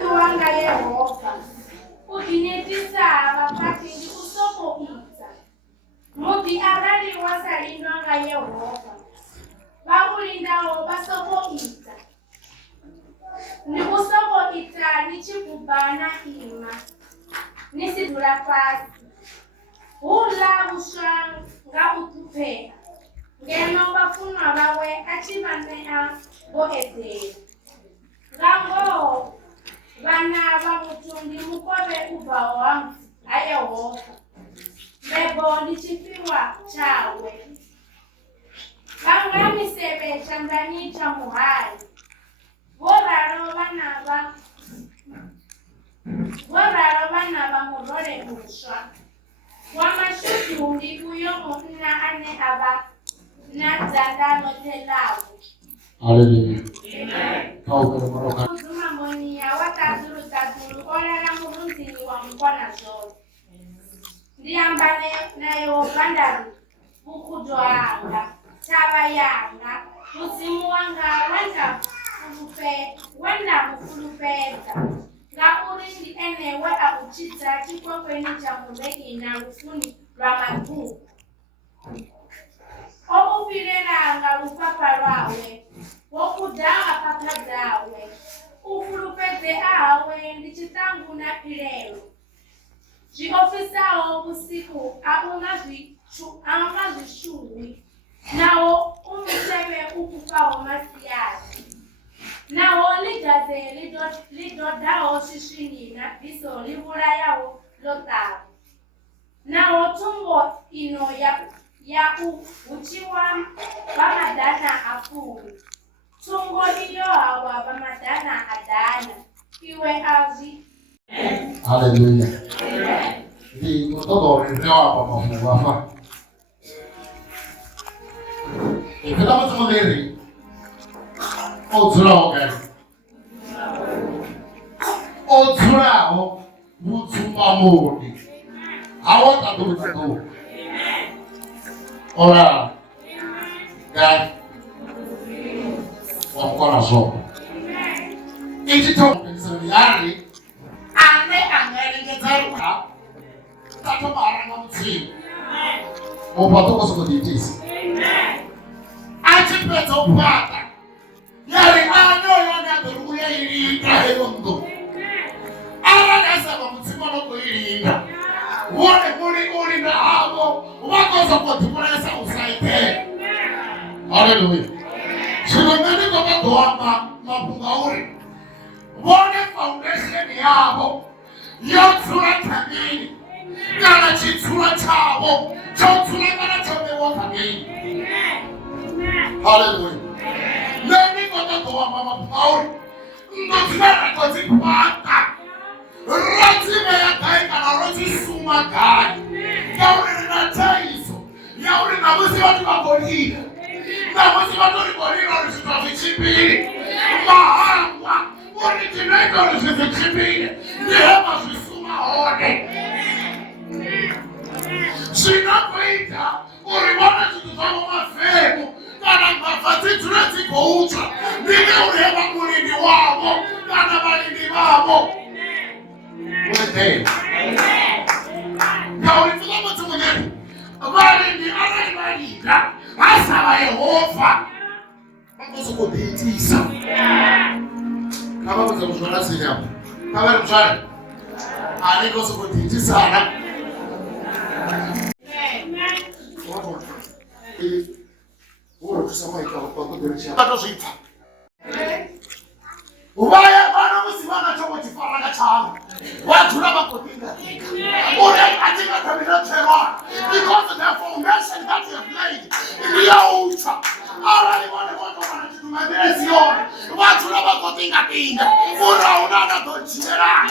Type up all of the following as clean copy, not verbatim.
Tuanga Yehova. Udinetisa abaphathi ndikusokokisa. Muti arali wasalindwa nga Yehova. Bakulindawo basokokisa. Ndikusokokisa nichikubana ima. Nisidula pasi. Hula uswa nga utuphela. Ngeno bafuna bawe achibanea go edela. Ngango bana bamutundi mukobe uba wangu ayehova. Bebo ndichifiwa chawe. Bangami sebe chandani cha muhali. Voraro bana ba murore musha. Wamashutundi uyo muna ane aba na zandano telabu. Hallelujah. Amen. Kuzuma monia watazuru ola na murunzini wa mkwana zote. Ndiambane nayo bandaru bukudo anga chaba yanga musimu wanga wenda mufulupeza nga urindi ene wea uchita chikwa kweni cha muleki na rufuni lwa magu Oupireranga lupapa lwawe wokudawa papa dawe ufulupeze awe ndichitangu na pilelo Jiofisao usiku amazishuwi nao umusebe ukupao masiasi nao lijaze lidodao shishini na piso livula yao lotavu nao tumbo ino ya uchiwa bamadana afuru tungo iyo hawa bamadana adana iwe azi. Hallelujah. Di mtoto ndio hapa Mungu hapa. Kila mtu mwenyewe. Oturao mutuma mudi. Awota tu. Ora. God. Wakona so. Ichito pensari Tato maranga mtsi. Opatoko sokotitisi. Achipeto pata. Yari anyo yona beruya irinda heyondo. Ara nasaba mutsima no kuirinda. Wone muri na abo wakoza kutipulesa usaite. Hallelujah. Shilongani kwa doama mapunga uri. Wone foundation yabo. Yotsura tamini. Kana chitsura chavo. Chotsura kana chomewa tamini. Hallelujah. Nani kota toa mama pauri. Ndotsura koti pata. Roti meya kai kana roti suma kai. Yauri na taiso. Yauri na musi watu wakolina. Na musi watu wakolina risitafichipili. Mahangwa. Wani tineko risitafichipili. Nihema sisuma hone. Sinapoita, uliwana tutuzamo mafemu, kana mafati tunati koucha, nige ureba mulindi wabo, kana malindi wabo. Wete. Na ulifika mtu mwenyewe, malindi anaimalika, hasa wa Yehova. Makoso kuditisa. Kama mtu mshwana sinyamu. Kama mshwana. Anikoso kuditisa sana. Ora kusama ikawa kwa kudirisha. Bato zita. Ubaya bana musibana chomo chifaranga chama. Watu laba kutinga. Ora atinga tabira tsewa. Because the foundation that you have laid. Iliyoucha. Ara ni wana wanachitumadiresione. Watu laba kutinga tinga. Ora unana tochira.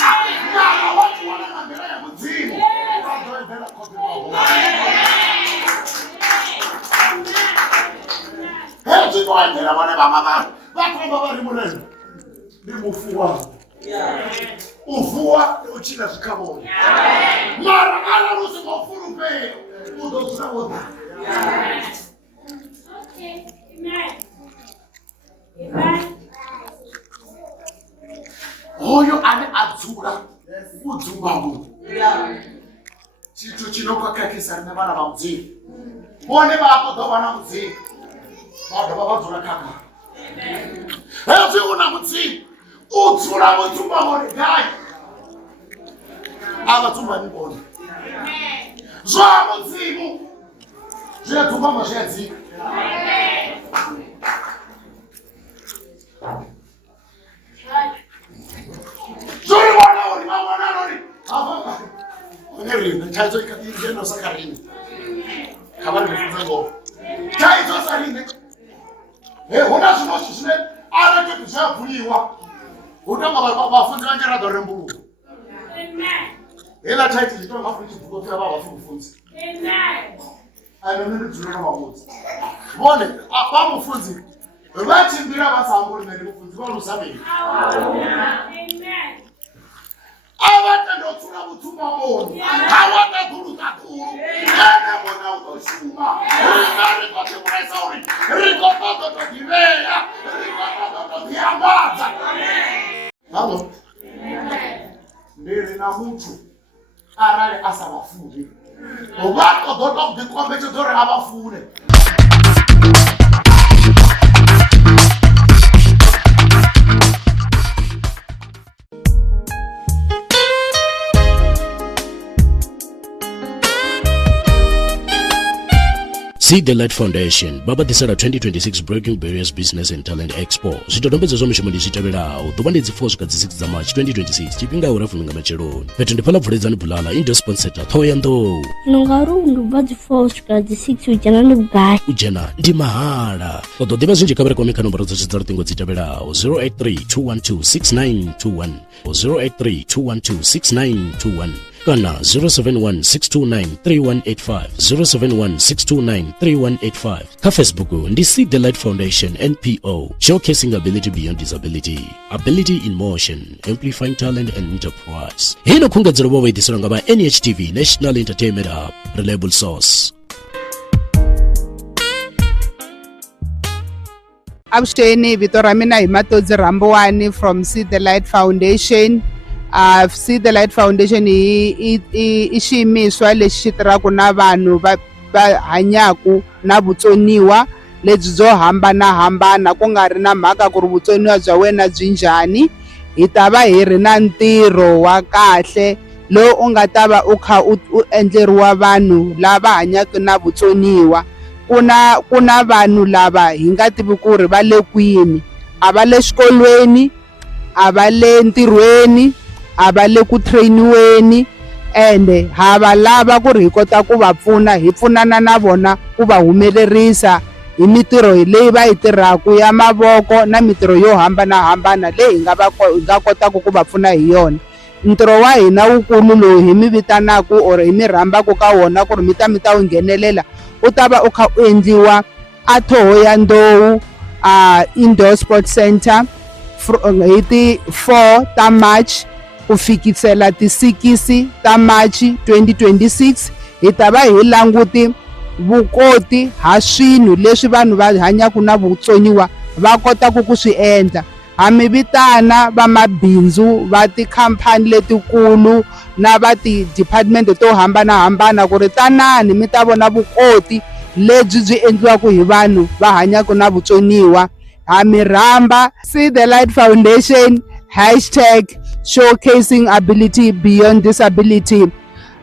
Na watu wanangambira ya mzimu. Watu endela kutinga. Hezi kwa endela wane bamama. Bakomba bari mulendo. Ni mufua. Ufua uchina zikaboni. Mara ala rusi mufuru pe. Udo tunawota. Okay. Amen. Amen. Oyo ane adzura kudzumba munhu. Chito chinokakakisa nevana vamudzimu. Vone vako dovana mudzimu. Vadova vadzura kaka. Hezvi una mudzimu. Udzura mudzumba Mordecai. Avadzumba nibona. Zva mudzimu. Zviyadzumba mazviyadzika. Zuri wana uri mwana uri. Ava. Onerini chaito ikatiyeno sakarini. Kabari bifunza ngo. Chaito sarine. Hona zvinoshi zvine ana kuti zvabhuyiwa. Utanga vafunzi vanjera dorembulu. Hela chaito zvito vafunzi bhuko kuti ava vafunzi. Anondidzura mavudzi. Vone apa mufunzi. Vachimbira vasanguri nekufunzi vanozameni. Avatandotsura mutumba moni. Avataguruka kuru. Ene mona utoshuma. Rikotimurasauri. Rikotototiveya. Rikotototiambaza. Halo. Ndiri na mutu. Arare asavafungi. Vako dodo kudikombecho dore avafune. See the Light Foundation, Baba Desara 2026 Breaking Barriers Business and Talent Expo. Zvitondombedzo zvomushumuri zvichiteverawo ḓuvha ndi dzi 4 swika dzi 6 dza March 2026 chipinga urafuminga macheroni fhethu ndi phala bvuledzani bulala indo sponsor Thohoyandou nongauri undubva dzi 4 swika dzi 6 ujena ndi vhugai ujena ndi mahala ṱoḓa ḓivha zwinzhi kha vharekwa kha nomboro dza luṱingo dzi tevhelaho 083 2126921 kana 071-629-3185 071-629-3185 kha Facebook ndi See the Light Foundation NPO, showcasing ability beyond disability, ability in motion, amplifying talent and enterprise. Hino khungedzero vova idisira nga ba NHTV, National Entertainment Hub, reliable source. Avuxeni, vito ra mina hi Matodzi Rambowani from See the Light Foundation. See the Light Foundation i xiyimiswa lexi tirhaka na vanhu va hanyaku na vutsoniwa lebyi byo hambanahambana ku nga ri na mhaka ku ri vutsoniwa bya wena byi njhani. Hi ta va hi ri na ntirho wa kahle lowu u nga ta va u kha u endleriwa vanhu lava hanyaka na vutsoniwa. Ku na vanhu lava hi nga tivi ku ri va le kwini, a va le xikolweni, a va le ntirhweni, a va le ku trainiweni, ende hava lava ku ri hi kota ku va pfuna hi pfunana na vona ku va humelerisa hi mitirho leyi va yi tirhaka ya mavoko na mitirho yo hambanahambana leyi hi nga kotaka ku va pfuna hi yona. Ntirho wa hina wukulu lowu hi mi vitanaka or hi mi rhambaka ka wona ku ri mi ta wu nghenelela u ta va u kha u endliwa a Thohoyandou Indoor Sports Center hi ti 4 ta March ku fikisela ti 6 ta March 2026. Hi ta va hi languti vukoti ha swilo leswi vanhu va hanyaka na vutsoniwa va kotaka ku swi endla. Ha mi vitana va mabindzu va tikhampani letikulu na va ti-department to hambanahambana ku ri tanani mi ta vona vukoti lebyi byi endliwaka hi vanhu va hanyaka na vutsoniwa. Ha mi rhamba See the Light Foundation #showcasing ability beyond disability.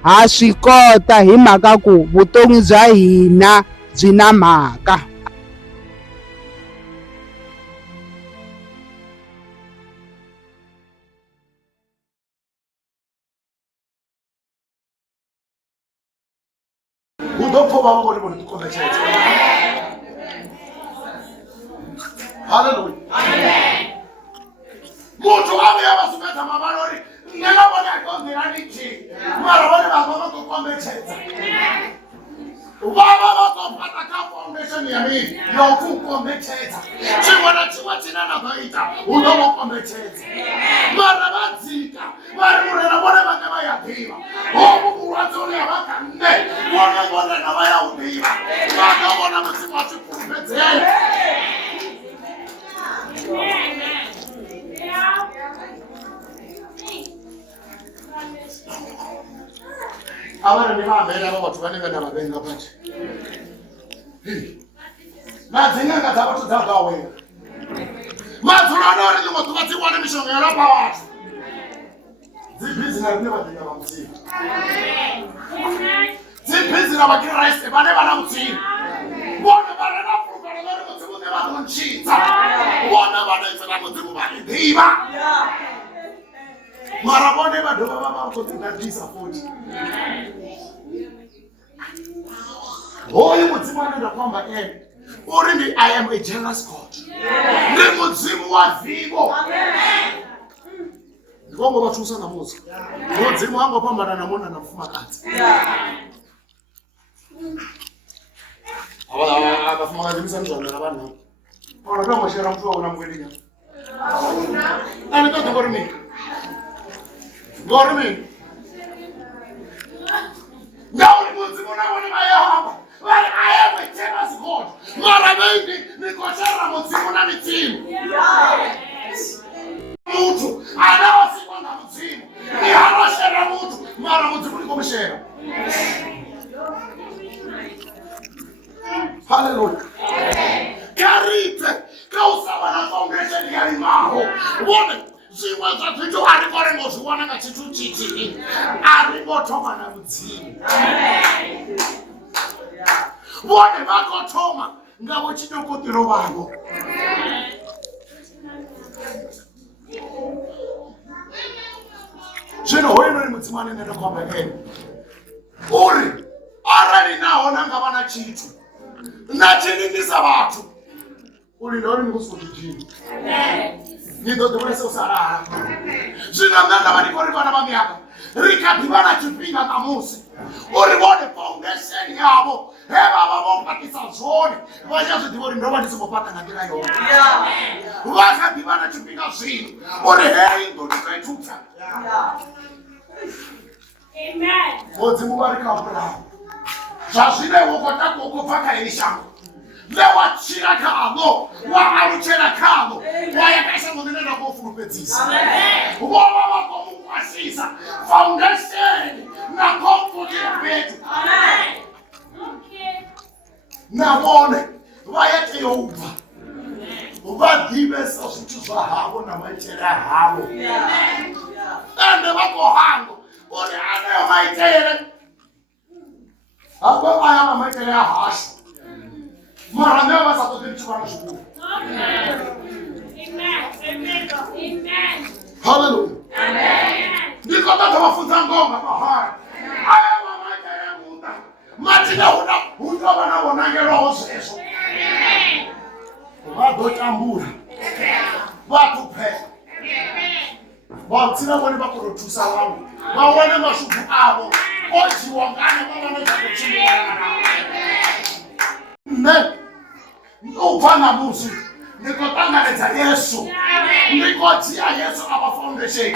Ha swi kota hi mhaka ku vutomi bya hina byi na mhaka. Hallelujah. Amen. Mutu ave abasubetha mabalori nela bona kongera niki. Mara bona baba bakokombethetsa. Baba bakopata ka foundation ya mimi yokukombethetsa. Chibona chimwe china na baita unokombethetsa. Mara badzika bari murena bona banga bayadhiva. Obu kurwadzoni abakanne bona na bayaudiva. Banga bona muti machikumbetsela. Abana ndivamhera ava vatu vanenge ndavavenga pacho. Nadzin'anga dzavatu dzagawela. Madzulo anori nyimbo dzavadziwana mishonga yorapa vatu. Dzibhizi narine vadhinga vamutsiva. Dzibhizi navakiriraisi vane vana mutsiva. Vona varena pfungano vari mudzimu nevanonchidza. Vona vanoitsira mudzimu vanidiva. Mara vone vadhova vavakodzinadisa futi. Hoyu mudzimu anoenda kwamba uri ndi I am a jealous God. Ndi mudzimu wa vivo. Ndikongo vachusa namuzi. Mudzimu wangu pambana namona na mfumakadzi. Abafumakadzi musanzwana vanhu. Ona ndo moshera mtu waona mkwelinya. Ani ndo ngori mimi. Ngori mimi. Ngauri mudzimu unavona mayehova. Well, I am a jealous God. Mara baby, nikoshera mudzimu na mitimu. Mutu, anawasikwa na mudzimu. Ni hanoshera mutu, mara mudzimu nikomshera. Hallelujah. Karite, kausawa na foundation ya imaho. Wone, ziwaza vitu arikorengo ziwana na chitu chichi. Arikotoma na mudzimu. Vone vakotoma ngavo chidokotero vavo. Zvino hoyo nori mudzimu anenera kwamba uri arali naho nanga vana chitu nachiningisa vatu uri ndori nikusukutijini nidodhorese usarara. Zvino nganga vanikori vana vamiaka rikadhivana chipinga kamusi uri vone foundation yavo hevava vopatisa zvone vachazvidiva uri ndova ndisimbopata ngandira yona vakadhivana chipinga zvino uri hei ndodikaituta mudzimu vari kaburavo zvazvine wokotako pakaishango newachira kavo waaruchera kavo wayakaishangonenera kofurupedzisa vova vakomukwasisa foundation nakomfoti yepetu navone vayateyoubva vadhivesa zvithu zvahavo namaitere havo ende vakohango uri aneyo maitere ako aya mamaitere ahasho mara neo vasatotirichivana zvikuru. Hallelujah. Ndikotata vafunza ngonga mahara aya mamaitere munda matina hundova navonangeroho zvezvo vadotambura vatupera vatsina vone vakurotusa vanhu vaone mashupu avo ojiwangane vavanozakuchimbiana ne ubva namusi ndikotanganidza Yesu ndikodziya Yesu apa foundation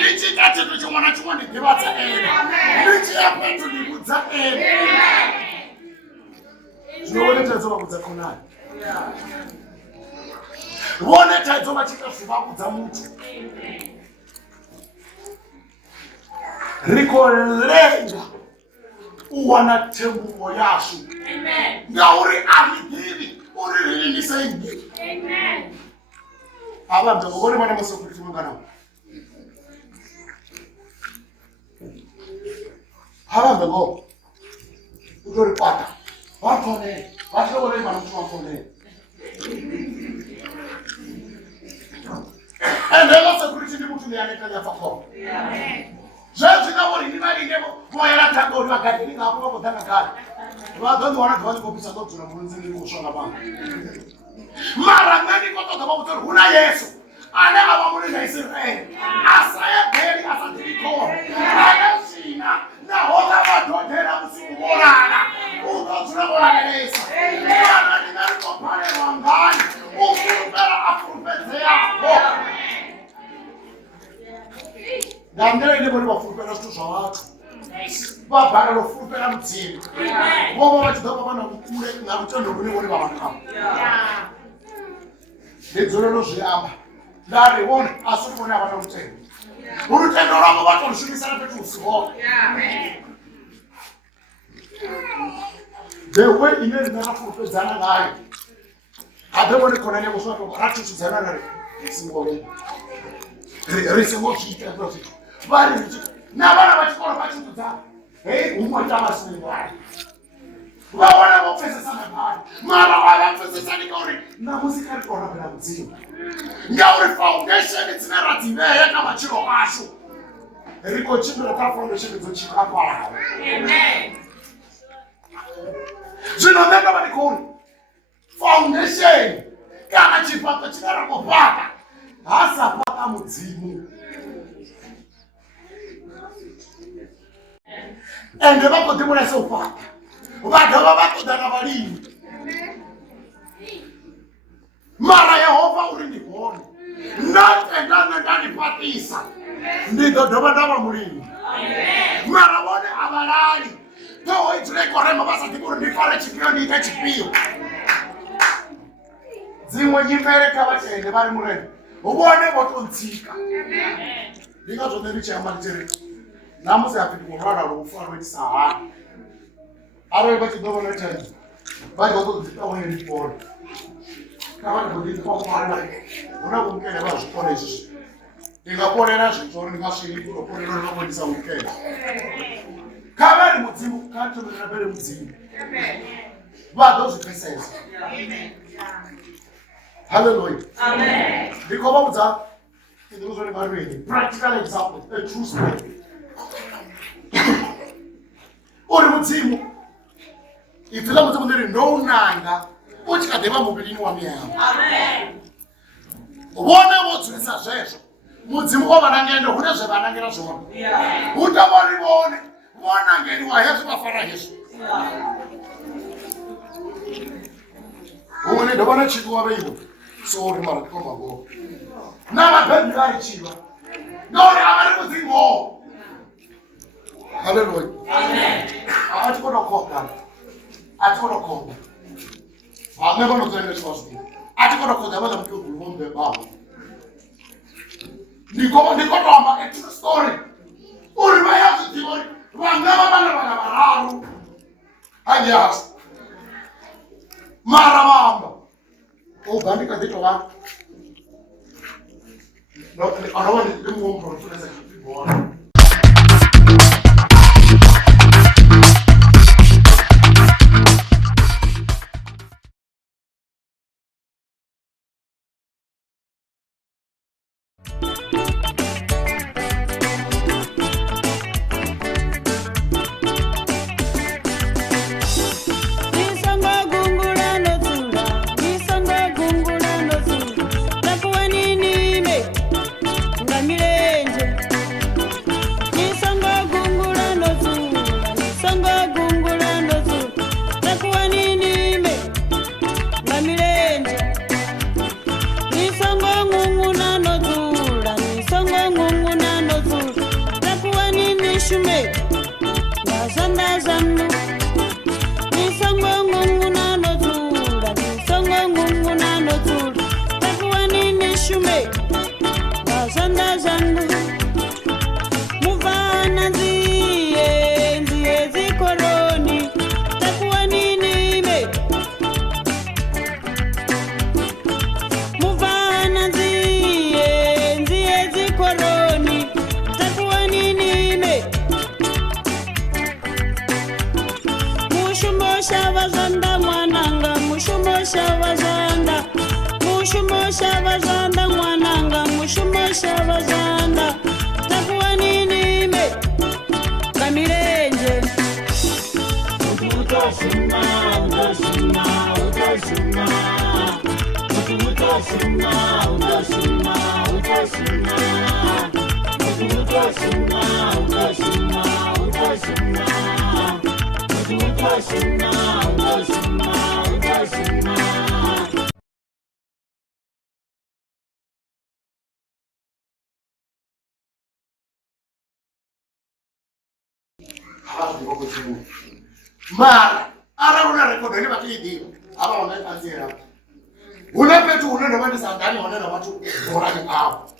ndichita chinhu chimwe nachimwe ndidhivadza ndichiya petu ndikudza zvinoone taidzova kudza konani vone taidzova chita zvivakudza mutu rikolenga uwana tembuko yashu ngauri aridivi uriririniseini avambe vone vana masokuriti manganawo avambe vo utoripata vafone vatorei vana kuti vafone ende vasekuriti ndimutu neanekanyafakoma zvezvinavori ndivalingevo moyaratangori vagadiringa avo vakodhanga gari vadondiwana dhivanikopisa ndodzura munonzindiri kusvona vanhu mara nganikotoga vakutori huna Yesu ane ava muri naisraeri asayageri asatirikora ane zvina nahoga vadhodhera musikuvorana unodzura voraneresa kana ndinarikoparerwa ngani ufurupera afurupedzeyapo ndandira ine vori vafurupera zvithu zvavatu vabhara lofurupera mudzimu vova vachidza pavana kukure narutendo rune vori vavakavo nedzorero zviamba ndarivone asi rivone havana rutendo urutendo rwavo vatorishumisana petu usivoga The way in the Nafu Zana, I don't want to connect with what practice is another single. Recent what she tells us. But now, what's going to that? Hey, who want to say why? Well, what about Professor Sanabad? Mara, I am Professor Sanigori. Now, musical program. Now, the foundation is narrative. I am a chill of Rico Children Foundation is a Chicago. Amen. Zvinomeka varikoni foundation kana chipata chinara kupaka hasapaka mudzimu ende vakodhimura sopaka vadhava vakodana varimi mara Yehova uri ndihoni ndatendana ndanipatisa ndidhodhova ndava murimi mara vone avarali no, it's like what I'm about to do. The college is going to get you. When you marry, come and the Barimure. What about Tika? Because of the rich amateur. Namus have to go around for it. I don't know what to do. But go to the town in the board. Come on, go to the home. We're not going to get about college. They got one and joining us in the Polo is okay. Kabari mudzimu kanto mnabere mudzimu. But those presence. Hallelujah. Amen. Because of that, it was only my reading. Practical example, a true story. Ori mudzimu. Ifila mudzimu ndiri no nanga. Uchika deva mubili wa miyama. Amen. Wone wotswisa zvesvo. Mudzimu wavanangenda hune zvavanangira zvona. Utabori wone. One again, I have to finish. Who need the one that you go away? So, come go. Now, I bet you are Chiva. No, I have everything more. Hallelujah. Amen. I want to go to court. I want to call. I'll never know the first thing. I want to call the other people who won't be bound. Nico, it's a story. Only my house is the Aliás, Maramamba. O Bandika did one. Not the other one, the woman for the people. Mara, ara una record ni bakidi. Aba ona kanzira. Una petu una ndo bandi sandani ona na watu bora ni hao.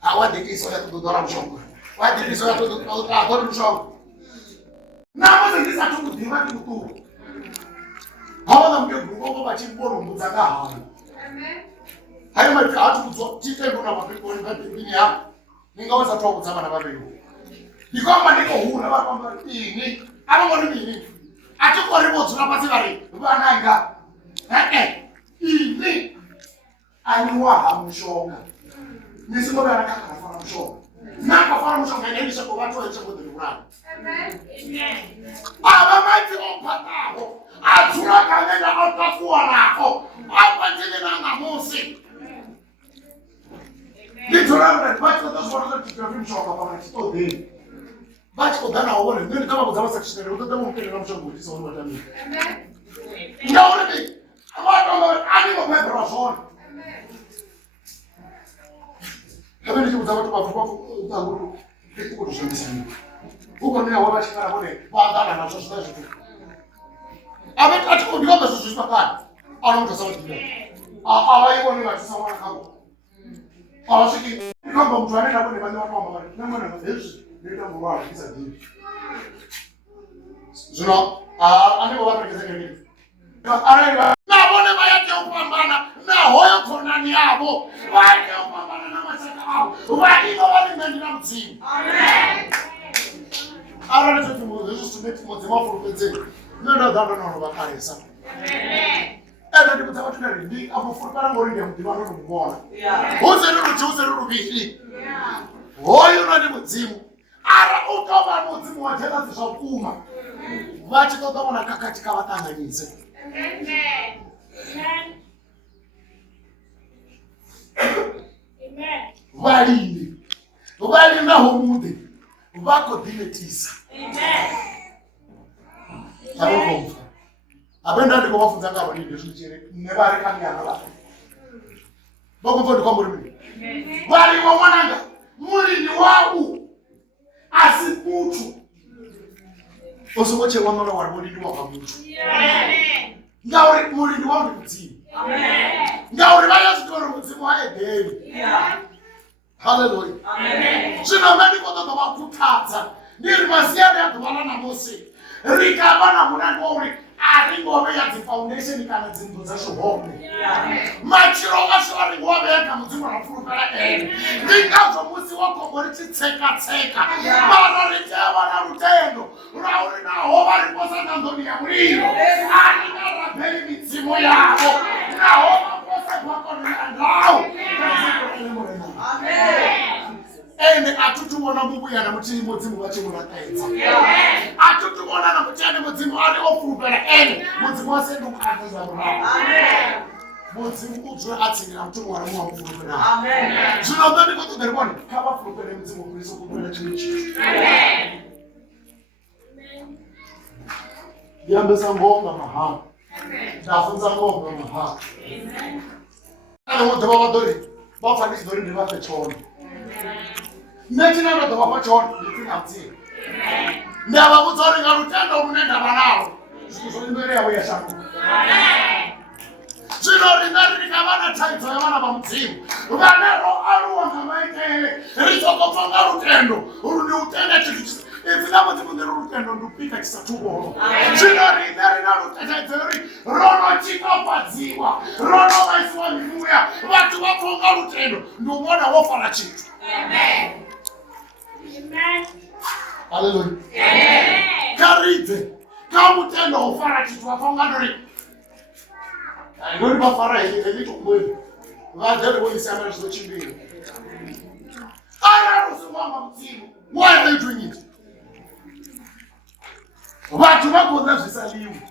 Hawa diki soya tu dora mshongo. Wa diki soya tu dora mshongo. Namusi ndisathu kudiva ndikutuku. Hawana mkegruko vachibona mudzanga hayi. Hayi mari ati kudzo titenduna mapikoni papini ya. Ninga wasathu kudzama na vapenyu. Ndikomba ndikohura vakwamba ini. Avangoni mini. Atikori vodzura pasi vari vananga. Ini aniwaha mushonga. Nisingobera kakafana mushonga. Nakafana mushonga ndisha kuvatwa echekodhirurana. Ava maiti opataho. Adzura kanena akakuwanako. Apanjene namusi. Nditoranda vatotosvona kuti mushonga pamatitodheni. Vachikodhana wone ndini kama kudzama sakishina utoda mumukenda mushonga kuti sona vatamika. Ndauri avatonga aningobhebhera zvona. Kama ndichikudzama tumafupa utanguru kutoshandisana. Uko nina wava chikara kone vangana nacho zvitazvo. Ave atikondikamba zvizvo zvipakani. Anomutosa kuti avaivoni vachisamwana kangu. Avasviki ikamba muthu anoenda kune vane vanoamba vari namwana mazvezvi ndoita murwara isadhivi. Zvino anenge vaperekeza ngekuti araiva navone vaite kupambana nahoyo khonani yavo vaite kupambana namashaka avo vaiva varingandira mudzimu. Arali kuti muzvezvi suneti mudzimafurupedzeni nondadzandonoro vakaresa. Ende ndikudza kuti ndi amufurukana ngori ndemudzimu anonomubona. Useri ruviri. Hoyo nani mudzimu. Ara utova mudzimu wajekadzi zvakuma. Vachitodaona kakati kavatanganyise. Valindi. Valinda homude. Vakodhiletisa. Amen. Abenda ndiko vafunza ngabo ndi zvichere nevari kamyana la. Bokumva ndikwamburi mimi. Vari mwananga muri ni wangu asikutu. Osokoche wamana wari muri ndi wanga mutu. Ngauri muri ndi wangu mudzimu. Amen. Ngauri vayazitoro mudzimu wa Edeni. Hallelujah. Amen. Zvino ngani kototo vakutadza. Ndiri masiyana yadhuvana naMose. Rikavana munani wauri aringove yadzifoundation kana dzinzo dzazvihombe. Machiro akasvika ringove yega mudzimu rakafurukira ene. Ndingazvo musi wakombo richitseka-tseka. Vana richava narutendo. Rauri nahova riposa nandoni yamuriro. Aringarabheri midzimu yavo. Nahova pose pakonera ndau. Ende atutuona mubuyana muti mudzimu vachimurakaidza. Atutuona nakuti ane mudzimu ari ofurukira ene. Mudzimu wasendukana zvamurava. Mudzimu udzura atsingira mutumwa wari muwamufurukira. Zvino ndandikotoderikoni kavafurukire mudzimu kuriso kukwira chimwe chitu. Ndiyambisa ngonga mahama. Ndafunza ngonga mahama. Ane mudhava vadori vafanisidzori ndivape chono. Netina ndodhava pachona nditinamdzira. Ndava kudzoringa rutendo runenda vanavo. Zvizvoimberi yavo yashanduka. Zvino ringarikavana taidzo yavana vamudzimu. Vanero aruwa ngavaitele. Richokotonga rutendo. Runi utenda chitu. Itsina mudzimu ndiri rutendo ndupika chisatubono. Zvino rina rutendedzeri. Rono chikapadziwa. Rono vaisiwa mimuya. Vatu vatonga rutendo. Ndumona wofara chitu. Amen. Amen. Hallelujah. Amen. Karidze. Kamutendo ofara chitu vatonga ndori. Ndori bafara ili tukumwe. Vadere voisana zvochimbiri. Ara rusumamba mudzimu. Why are they doing it? Vatu vakonza zvisaliwi.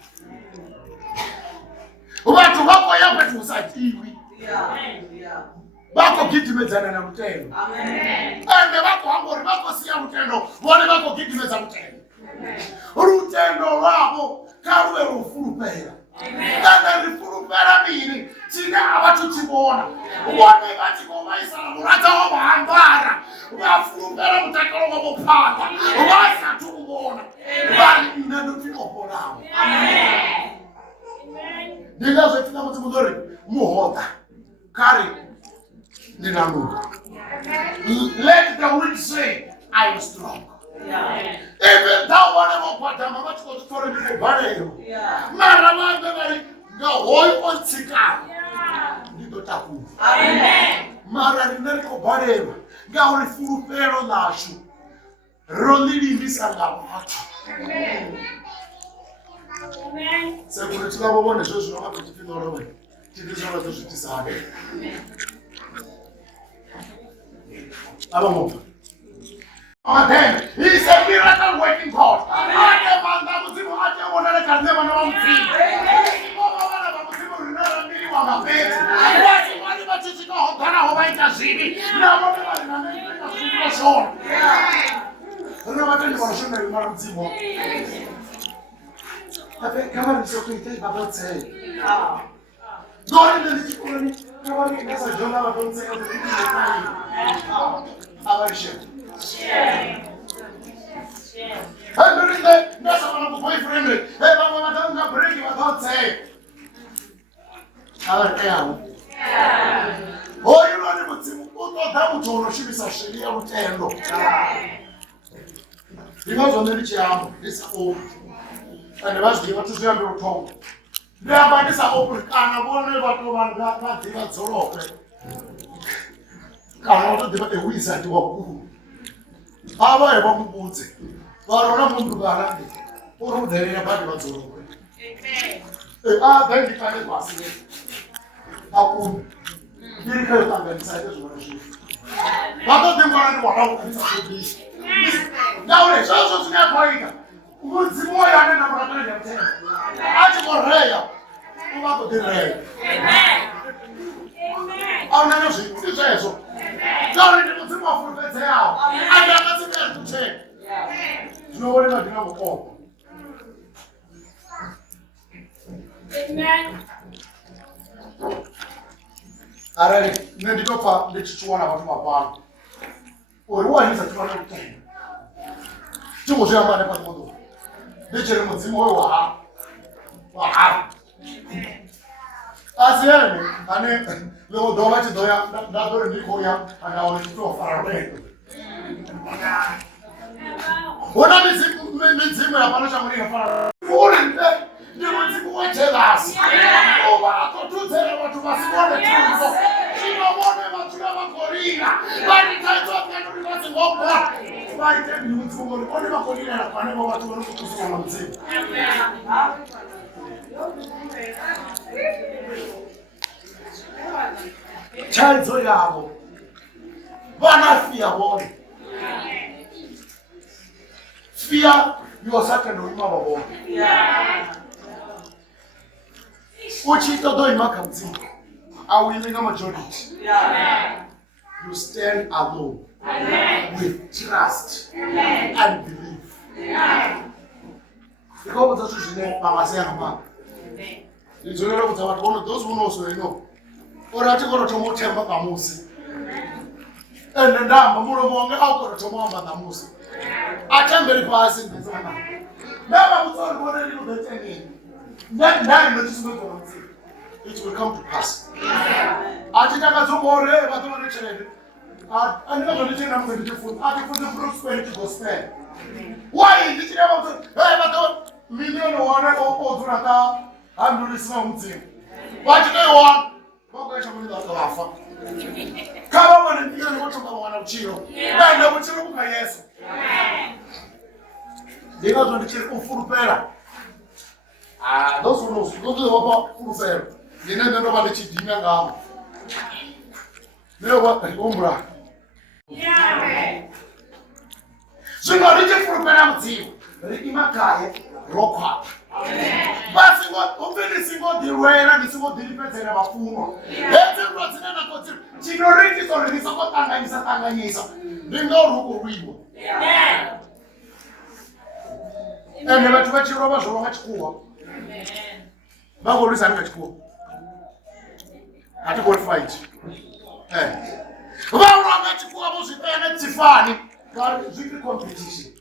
Vatu vakoya kuti usatiwi. Vakogidimedzana namutendo. Ende vakohangori vakosiya mutendo. Vone vakogidimedza mutendo. Rutendo rwavo karuve rufurupera. Ende rifurupera mini tine avatuchivona. Vone vachikovaisana murata wavahangara. Vafurupera mutakalo wavopata. Vasatuvona. Vari ndandoti oporavo. Ndingazvetina kuti mudori muhoda. Kari ndinanuka. Let the weak say I am strong. Even though whatever Patama much was for a barrel. Marama, the whole one sicker. Amen. Mara Nerco Barrel. Gauri Furu Pero Lashu. Rolli Misala. Amen. So, for the love of one, it's just not to feel all away. It is not to decide. I don't know. Oh, damn. He's a miracle working God. And the rest give to them your tongue. Thereby, this are open, and I won't ever go and not even so often. I want to develop a wizard to a woo. However, I want to put it. But I don't want to go around it. Or there in a body was over. Ah, then you can't pass it. How cool. You can't have inside this one. But don't think what this should be. Now, it's also to get point. What's more than a brother? I will read. Who are the red? I'll never see you say so. Don't let them off for the tail. I got nothing to say. Nobody might know all. Amen. Already, maybe go for the one about my barn. Or what is a 210? Tu was your man about Modo. The German Zimo. Wow. As the enemy, and little dollar to Doya, that door in Nicoya, and I want to go far away. What I miss him, Zimmer, Panasha, for him, you want to go and tell us. Oh, I could tell what you must want to do. She don't want them to have a Corina. By the time of the was in one part, by the time you would go on a Corina, I never want to look to someone. Child Zoyabo, Banafia boy. Fear, you are second to remember boy. What you doing, Macam? I will in a majority. You stand alone with trust and belief. Because that's what you know, Mama Sayama. It's one of those who knows where you know. Or I go to Motemba Bamusi. And then Mamma out to Mama Bamusi. I can't very fast in the summer. Never was all what I do that any. That time it will come to pass. I think I got some more, but I don't know. I never let them go to the food. I put the prosperity to spend. Why did you ever do? I don't million or one I'm doing something. What do they want? What question will not offer? Come on and you want to go on a chill. I know what you look at. Yes. They not going to chill for better. Those who know about full fair. They never know about the chicken now. Know what? Umbra. So you are reaching for a penalty. Ricky Mackay, rock. But what open single the way and it's what deliberate and about Fumo. Every rotten and a cotton. Chignoring is already somewhat Tanganyisa. They know who will. And never to watch your robbers or much cool. But what is I'm at cool? I have to go fight. Well, I'm at you was in Tiffany. God is the competition.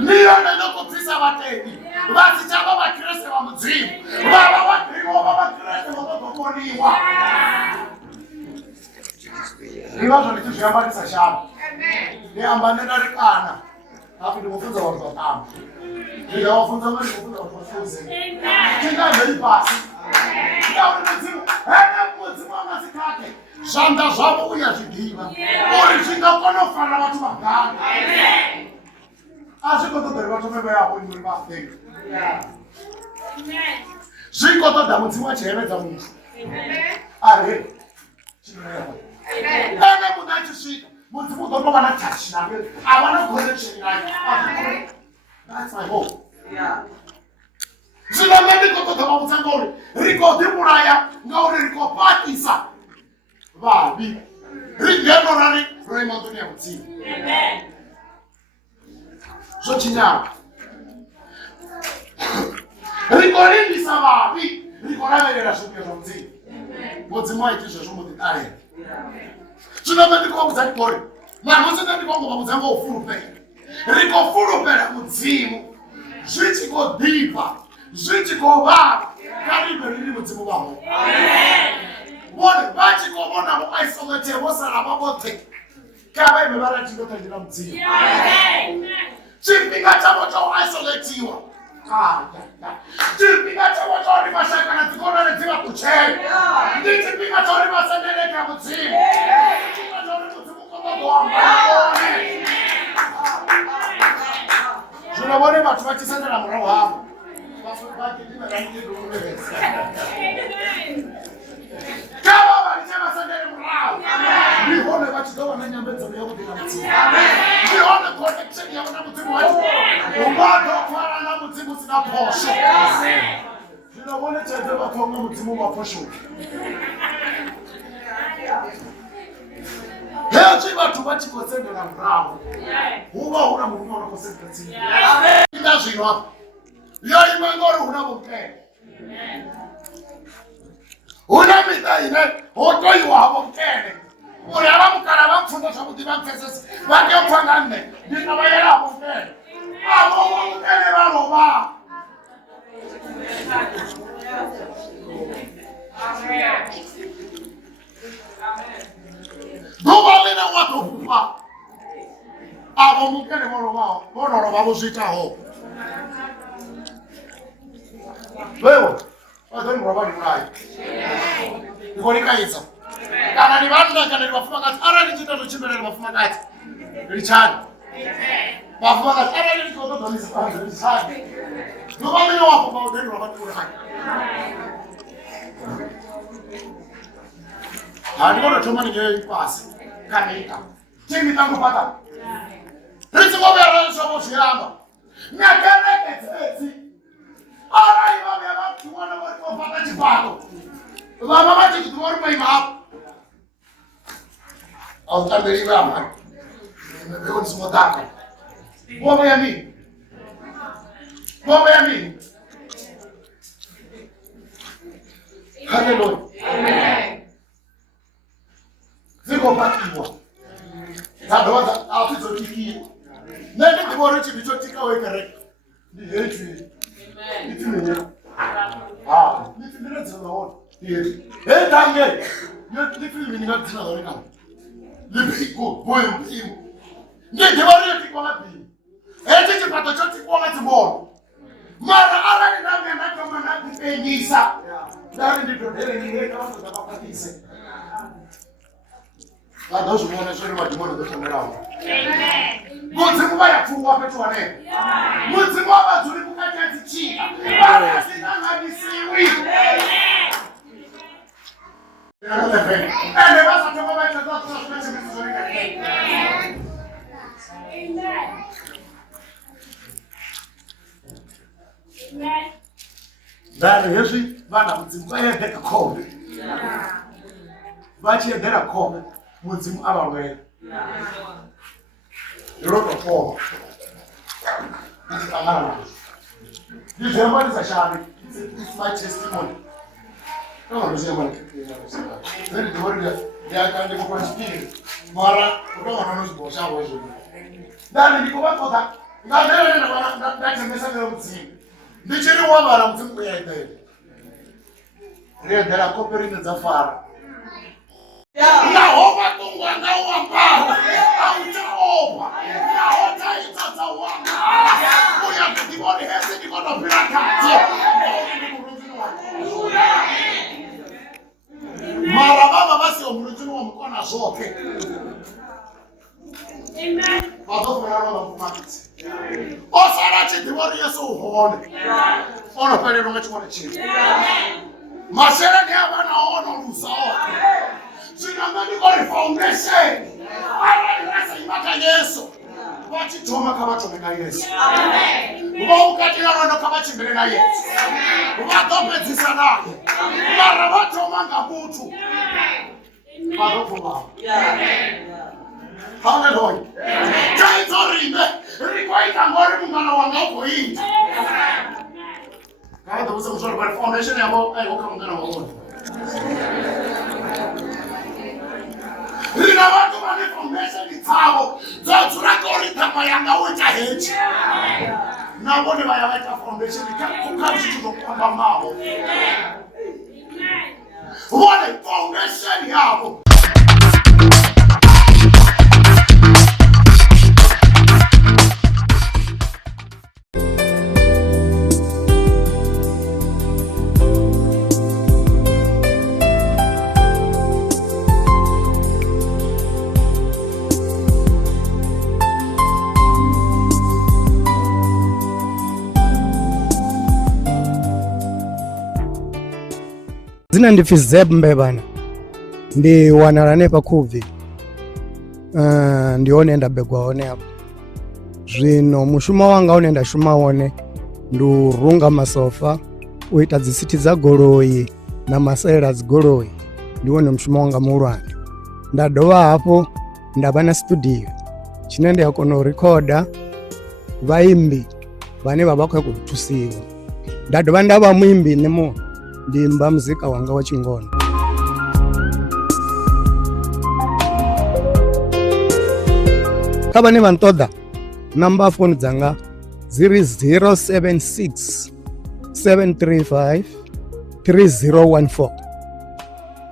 Leon and no competition about it. But it's about Christ on the dream. Baba, what do you want Christ on the body? He was on the Shabbat Sasham. They are Manana. hapo ndipofunza watu watano. Ndio wafunza watu wafunze. Kinga mbele basi. Ndio mzimu. Mzimu amasikake. Shanda zabo uyazidima. Ulishinda kono fana watu magana. Amen. Aziko to bere watu mebe yabo ni mbathenge. Amen. Ziko to da mzimu achemeza muntu. Amen. Are. Amen. Ene munachishika. Mzimu ndo bana touch na. I want to connection na. That's my hope. Yeah. Zina mende ko to ba mutangori. Riko dimuraya ngori riko patisa. Vabi. Rigeno nani Raymond ni amuti. Amen. Zochinya. Rigori ni sababi. Rigora vele shopia amuti. Amen. Mozimo itisho shomo ditare. Zina mende ko mutangori. Na mozimo ndi ko mutangori ofuru pe. Riko furu pe muzimu. Zvichi go deeper. Zvichi go back. Karibe riri muzimu wao. Amen. Wone bachi ko bona mo isolate mo sala mabote. Kaba imebara chingota ndira muzimu. Amen. Chipinga chamo cho isolate wa. Chipinga chamo cho ni mashaka na tikona na tiwa kuchele. Ndi chipinga cho ni masendele ka muzimu. Chipinga cho ni muzimu ko ndo Amen. Juna bone bathu bachisendela morao hapo. Bafubaki ndime kanti ndumele. Kaba balisema sendele morao. Amen. Bihone bachidoba na nyambezo ya kudina mti. Amen. Bihone connection ya una mtimu watu. Umbato kwa na mtimu sina posho. Amen. Juna bone chedeba kwa mtimu wa posho. Leo chiba tubachi kosendela morao. Uba una mungu na kosendela chini. Amen. Ndazino hapo. Yo imangoro una bukene. Amen. Una mitaine hoto iwa hapo bukene. Uriaba mukara bamfunda sabuti bamfesese. Bake opangane. Ndina bayera hapo bukene. Abo bukene baroba. Amen. Nobody na watu kufa. Abo mukene baroba. Baroba bosita ho. Wewe, watu mroba ni mrai. Ngoni kaisa. Kana ni banda kana ni bafuma kati. Ara ni chito chimbele ni bafuma kati. Richard. Bafuma kati. Ara ni chito ndo ni sana. Nobody na wapo ba ndo mroba ni mrai. Ndiko ndo choma ni yeye pasi. Kamika. Timi tangu pata. Ritsi mo bera nsobo shiramba. Nyakere keti. Ara iba bya tuwana bari ko pata chipalo. Baba bachi tuwari mai ma. Au tabeli baba. Ndio nismotaka. Baba ya mimi. Baba ya mimi. Hallelujah. Amen. Ziko patiwa. Zadoza afizo tiki. Nende tibore chibicho tika wekere. Ni yetu. Nitimenya. Nitimenya zinaona. Tange. Nitimenya ningatina lorika. Lipiko, boyo mpimo. Ngeke bari tikwa ngapi. Eti chipato choti kwa ngatibo. Mara ala ni namwe na kama na kupendisa. Ndani ndito dele ngeke watu tabapatise. Adozo mwana shori madimono ndo kamerao. Amen. Muzimu baya fuwa petu wane. Muzimu abazuri kukati chini. Baya sinanga nisiwi. Amen. Ende basa toka baya tatu tunasema vizuri kati. Amen. Amen. Ndani Yesu bana muzimu baya deka kome. Bachi deka kome. Muzimu abawe. Roto for. This is another. This is my testimony. No, this is my testimony. Then the word they are kind of conspiring. Mara, no one knows what I was doing. Then you go back for that. That's a message of the team. The children were to be there. There are cooperating in the far. naho matungu anga uambara autaopa naho taitata uambara uya kutiboni hezi nikono pilakati mara baba basi omulutunu wa mkona zote. Amen. Bato fera no mkumati. Osara chitiboni Yesu uhone. Ono pele no ngachikone chini. Masera ni abana ono lusao. Sinamani kwa foundation. Ara irasa imaka Yesu. Wachi choma kama chomeka Yesu. Amen. Ukatila rono kama chimbele na Yesu. Ukatope zisanaye. Mara watoma ngabutu. Amen. Bato fuma. Amen. Hallelujah. Kaitorinde. Rikwaita ngori mungana wangoko hii. Kaya tabusa mshoro kwa foundation yabo ayo kama mungana wangoko. Rina watu mani foundation itabo. Zotura kori tapa yanga uita hechi. Na wone waya waita foundation kukaji tuto kwamba mao. Wone foundation yabo. Zina ndifi Zeb Mbebana ndi wanalane pakuvi ndione enda begwa one hapo zvino mushuma wanga unenda shuma one ndurunga masofa uita dzisiti za goroyi na masaira dzigoroyi ndione mushuma wanga muulwane ndadova hapo ndaba na studio chinende yakono recorda vaimbi vane vavakwe kutusiwa ndadova ndava muimbi nemo ndimba muzika wanga wa Chingondo. Kaba ni vantoda number phone dzanga 076 735 3014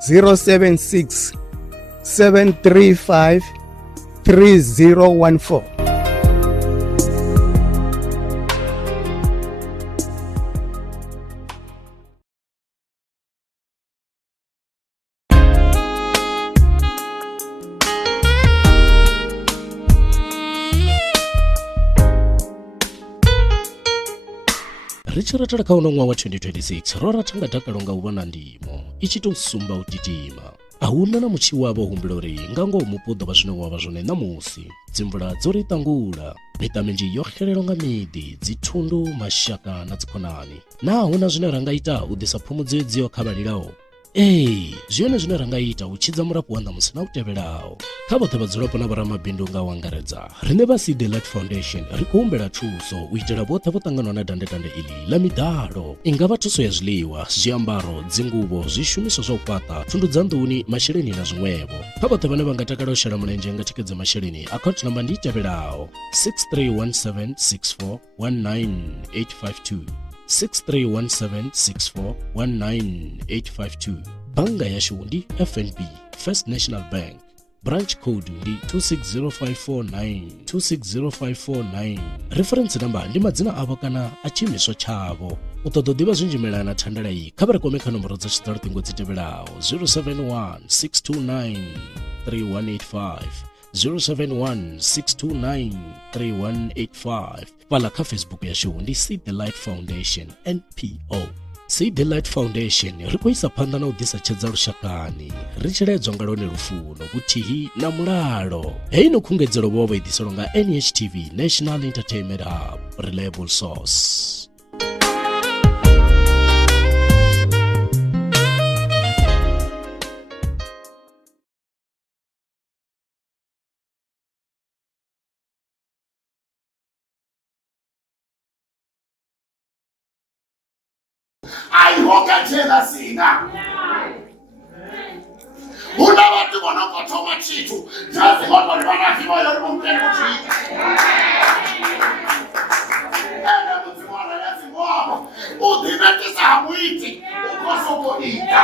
076 735 3014. Richiratara kauno mwa wa 2026 rora tanga takalonga ubona ndimo ichito usumba utitima auna na muchi wabo humblori ngango umupudo bashino waba jone namusi dzimvula dzoritangula mitamenji yohelero nga midi dzithundu mashaka na dzikonani na una zvine rangaita udisa phumudzedzi yokhabalirawo zviyone zvine rangaita uchidza murapu wanda musina kuteverawo khavothe vadzulapo na varamabindu nga wangaredza rine va Seed Light Foundation ri kuhumbela thuso uitela vothe votanganwa na dandetande ili la midalo ingava thuso ya zwiḽiwa zwiambaro dzinguvo zwishumiswa zwa u fhaṱa thundu dza nḓuni masheleni na zwiṅwevho khavothe vhane vha nga takala u shela mulenzhe nga tikedza masheleni account number ndi tevelaho 63176419852 63176419852 Banga yashu ndi FNB First National Bank branch code ndi 260549 reference number ndi madzina avo kana achimiswa chavo utodo diva zwinjimela na thandala iyi khabare komeka nomboro dza chiṱaluṱingo dzi tevelaho 0716293185 0716293185 pala kha Facebook yashu ndi Seed the Light Foundation NPO. Seed the Light Foundation ri khou isa phanḓa na u ḓisa tshedza lushakani ri tshiledzwa nga lone lufuno vhuthihi na mulalo hei no khungedzelo vho vha idiselo nga NHTV National Entertainment Hub reliable source. Aihoka jela sina. Una watu wanakochoma chitu. Jazi moto libana kimo yorimu mkeni kuchita. Ene mtimwana lezi mwabo. Udimeti sahamuiti. Ukoso bonita.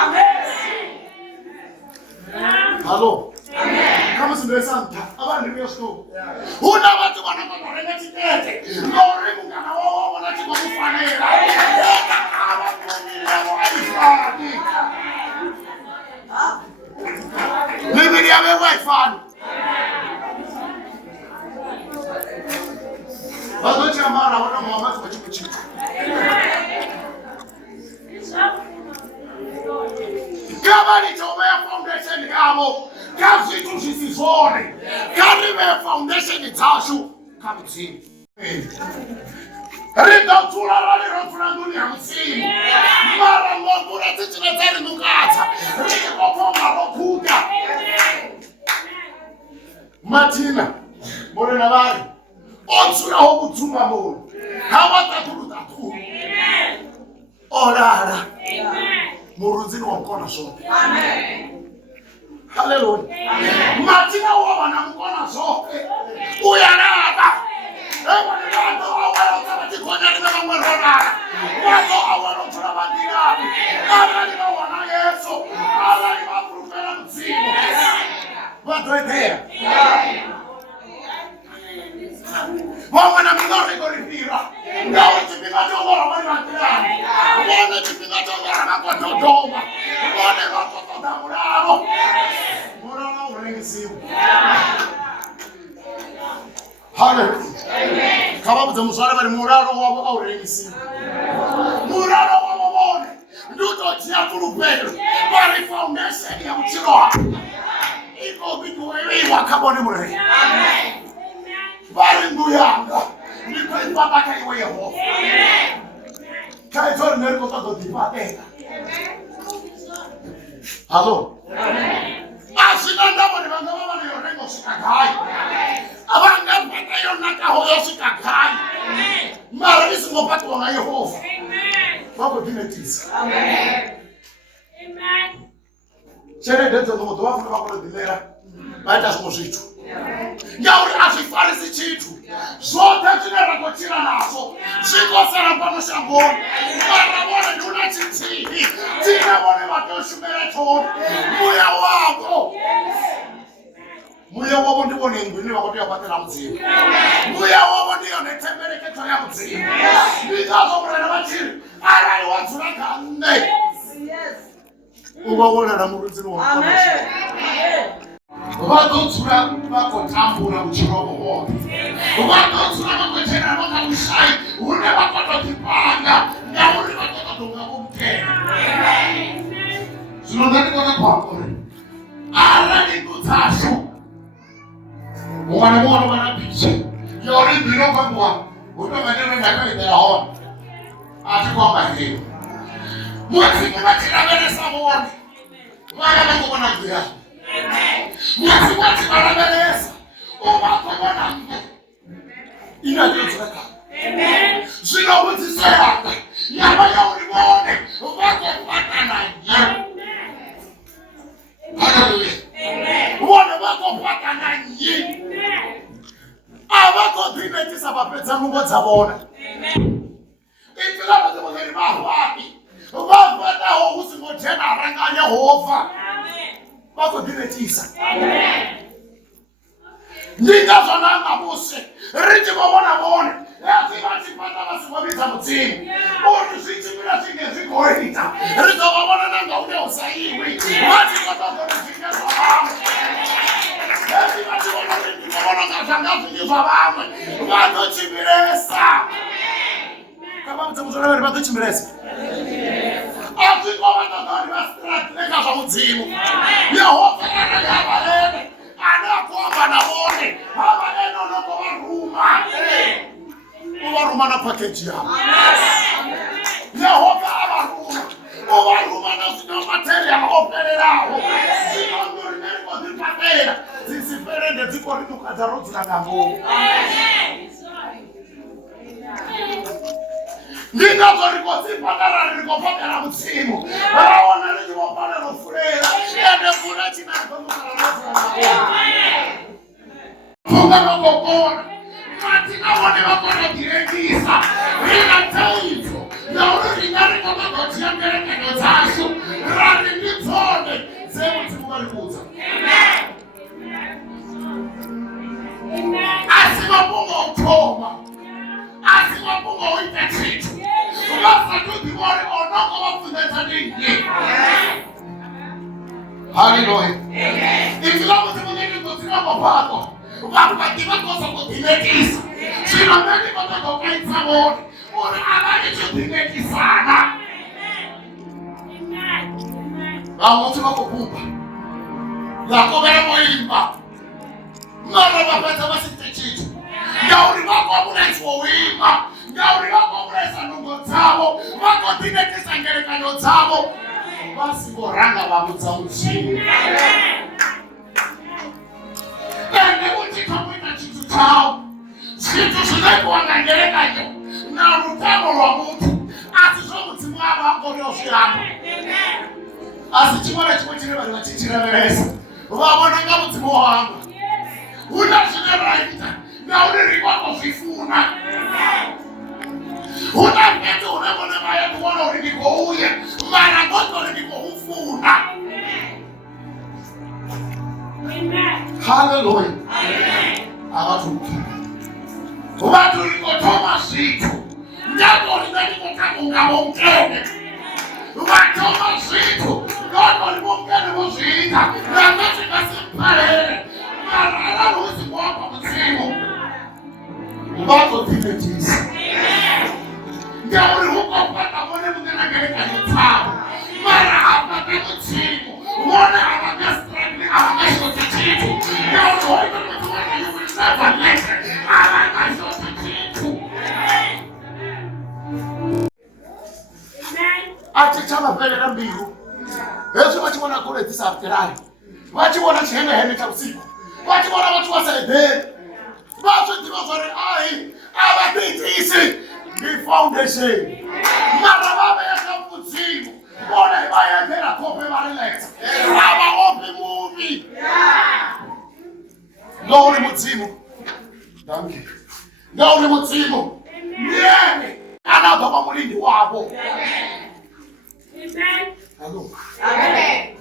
dzavo ngazvithu zvisizvone ngarive foundation dzashu kamudzimu rindodzula ralirodzula nduni yamudzimu mara ngongura dzichine dzarinukadza richikoponga rokuta Martina morena vari odzurawo kudzuma munhu havataturu orara murunzini wamukona zvoke haleluya Martina wavana mukona zvoke uyarara evanivando awera vatigonyani vevamwerorara vato awera odzura vandiravi avani vawana yesu avani vapurufera mudzimu vadoedera vamwana minorigorivira ngawo chipinga chongora vari vandiravi vone chipinga chongora vakotodoma vone vakotoda muraro muraro urengesiwa haleluya kavabudza muzvara vari muraro wavo aurengesiwa muraro wavo vone ndutodziya kurupero vari foundation yamuchiroha ikobikuwewiwa kabone murei vari mbuyanga ndikoipabaka iwe yehova kaitori nerikotododipatenga halo asina ndavoni vanga vavanayorengo svikagai vangapata yonakaho yosvikagai mara isingopatiwa nayehova vagodinetisa tshelede dzongomoto vafuna vakunodimera vaita zvimwe zvithu ngauri hazvifarisi chithu zvote zvine rakochira nazvo zvikosara pano shangoni mara vone nduna chitivi tine vone vatoshumira choni muya wavo ndiwo nengwini vakotoyabatira mudzimu muya wavo ndiyo netembereketo yamudzimu ndikazomurena vachiri araiwadzura kane uvavonana murunzini wakonaso vadodzura vakotambura muchirovo wose vadodzura vakotera vakamushai une vakototipanga ngauri vakotodonga vomutera zvinonganikona kwakore aranikudzasho mwana mwana vana piche yauri mbiro kwangwa utovanerendakaidera hona ati kwamba heo mudzimu vachiraveresa vone vana vangobona kuya mudzimu vachivaraveresa uvakovona mbe inatodzeka zvinomudziseranga yava yauri vone vakopatananye haleluya vone vakopatananye avakodinetisa vapedza nungo dzavona itilavatimugeri vahwaki vavatawo kusingojenaranga yehova vakodinetisa ndingazvananga muse richivavona vone yazivatipata vasingovisa mudzimu uri zvichimira zvinge zvigoita rizovavona nanga une usaiwi vatikotozorichinge zvavamwe yazivativona rindivavonanga zvanga zvingi zvavamwe vatochimiresa kavamudza muzvona vari vatochimiresa azvikovatozori vasiratuleka zvamudzimu yehova yarayavarene anakomba navone hava enonokovaruma uvaruma napakeji yavo yehova avaruma uvaruma nazvinomateri avaopererawo zvinondorinerikodzipatera dzisiferende dzikorinuka dzarodzira ngamboo ndingazorikodzipatara mudzimu vaona richivopanerofurera ende fura chinaaunga vakokona matinavone vakona direngisa rina taito nauri ringarika magotiya mberekano dzashu rari nditsone dzemudzimu varikudza asi vapunga utoma asi vapunga uita chitu vasatudhivori onoko vapfunzetsa ndinye haleluya izivamudzimunyenikodzirako pako vakuvadivakozokudimetisa zvino menikotokokaitsavoni uri avani chodimetisana vamwe kuti vakokubva ngakovela moimba mara vapedza vasite chito ngauri vakwamuresi woimba ngauri vakwamuresa nungo dzavo vakotinetisa ngerekanyo dzavo vasivoranga vamudza muchini ende uchikamuita chitu chavo zvintu zvinoitwa ngerekanyo narutano rwamuntu asi zvomudzimu avo akoreozviramba asi chimwe nechimwe chine vanhu vachichireveresa vavonanga mudzimu wavo una zvinoraita nauri kwakuzvifuna una mete unevone vaya kuona uri ndikouya mara ngotori ndikoufuna. Haleluya. Avatuka vaturikotoma zvitu ndatorinanikotangungavongene vatoma zvitu ndotorivongene vozviita rangasvikasiparere marara ruzikwapa mudzimu vatodinetisa ngauri hukopata vone mukenangerekanyo dzavo mara hapata mudzimu vone havakastragli havakashota chitu ngauri hoitototowanayuvisavanese havakashota chitu. Atichavaperera mbiru hezvo vachiona kure dzisapterani vachiona chihene chausiku vachiona vachiwasaidheri vachidziva zvari ai avatiitisi ndifoundation mara vaveka mudzimu ona vaendera kope varilexa avaopi muvi ngauri mudzimu damke ngauri mudzimu ndiye anabva pamurindi wavo. Amen.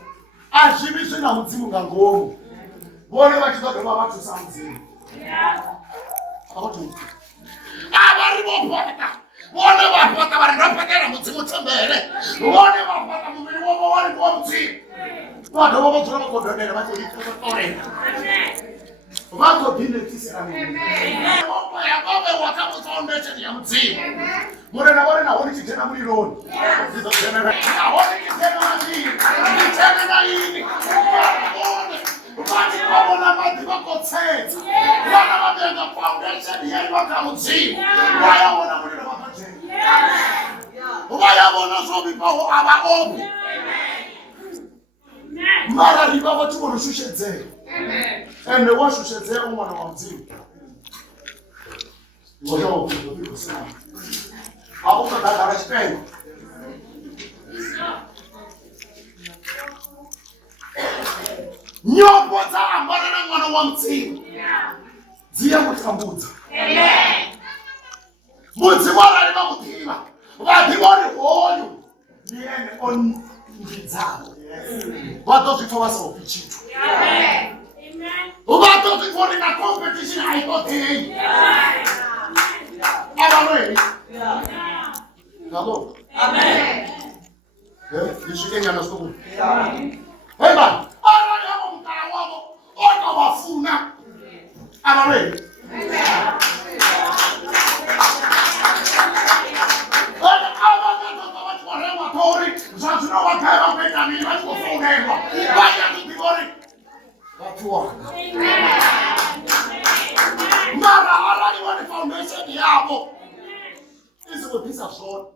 Azvivi zvina mudzimu ngangomu vone vachizodova vatusa mudzimu avari vopota vone vapota vari ndopotera mudzimu tembere vone vapota muviri wavo vari ndiwo mudzimu vadova vodzora vagodonera vachiitorera vagodhinetisiravoya vave wakamufoundation yamudzimu murena vone nahoni chitena murironi nahoni chitena mairi chitena naini vaone vati vavona madhi vakotsetsa vana vavenga foundation yai vakamudzimu vayavona murero vakajeka vayavona zvovipawo avaopi mara riva vati vonoshushedzera ende washushedzera umwana wa mudzimu iwozvaokuzovikosana akukagagara chipengo nyombo dzaambana namwana wa mudzimu dziye kutambudza mudzimu arari vamudiva vadivori hoyu ndiene ondidzavo vatozvitova saopi chitu vatozvitonena competition haitotei avanoi Hello. Amen. Isvikenyana soko. Hey man, arali hapo mtara wako ota wafuna. Amen. Mara arali wane foundation yabo. This is what this is short.